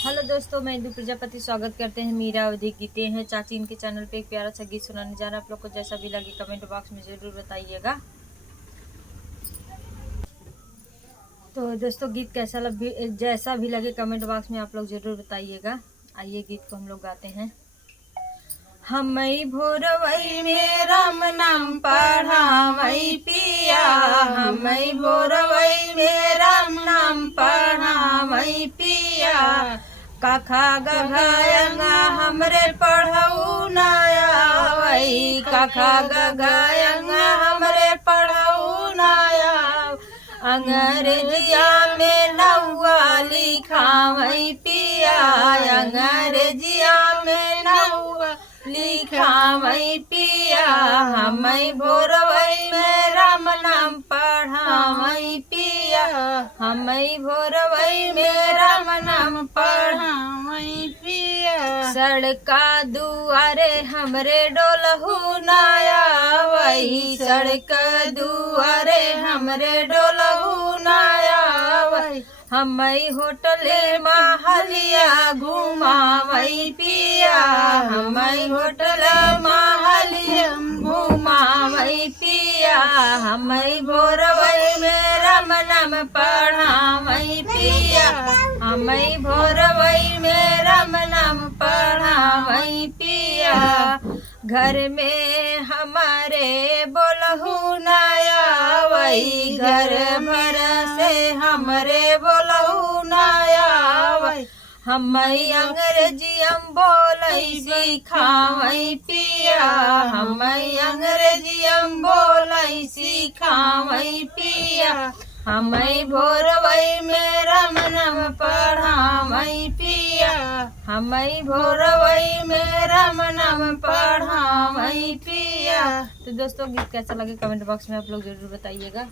Hello दोस्तों, मैं इंदु प्रजापति स्वागत करते हैं मीरा अवधि गीते हैं चाची इनके चैनल पे एक प्यारा सा गीत सुनाने जा रहा है। आप लोग को जैसा भी लगे कमेंट बॉक्स में ज़रूर बताइएगा। तो दोस्तों गीत जैसा भी लगे कमेंट बॉक्स में आप लोग ज़रूर बताइएगा। आइए गीत को हम लोग गाते हैं। हमई भोरवई में राम नाम पढ़ावई पिया, हमई भोरवई में राम नाम पढ़ावई पिया। काखा गगायंगा हमरे पढ़ऊ नायावई, काखा गगायंगा हमरे पढ़ऊ नायाव। अंग्रेजिया में नौवा लिखावई पिया, अंग्रेजिया में नौवा लिखावई पिया। हमई भोरवई में राम नाम पढ़ावई पिया, हमई भोरवई में राम नाम पढ़ावई पिया। सड़का दुआरे हमरे डोलहु नायावई, सड़क दुआरे हमरे डोलहु नायावई। हमई होटले महलिया घुमावई पिया, हमई होटल महलिया घुमावई पिया। हमई भोरवई में राम नाम पढ़ावई पिया, हमई भोरवई में राम नाम पढ़ावई पिया। घर में हमारे बोलहु नायावई, घर भर से हमरे बोलहु नायावई। हमई अंग्रेजियम बोलई सिखावई पिया, हमई अंग्रेजियम बोलई सिखावई पिया। हमई भोरवई में राम नाम पढ़ावई पिया, हमई भोरवई में राम नाम पढ़ावई पिया। तो दोस्तों गीत कैसा लगे कमेंट बॉक्स में आप लोग जरूर बताइएगा।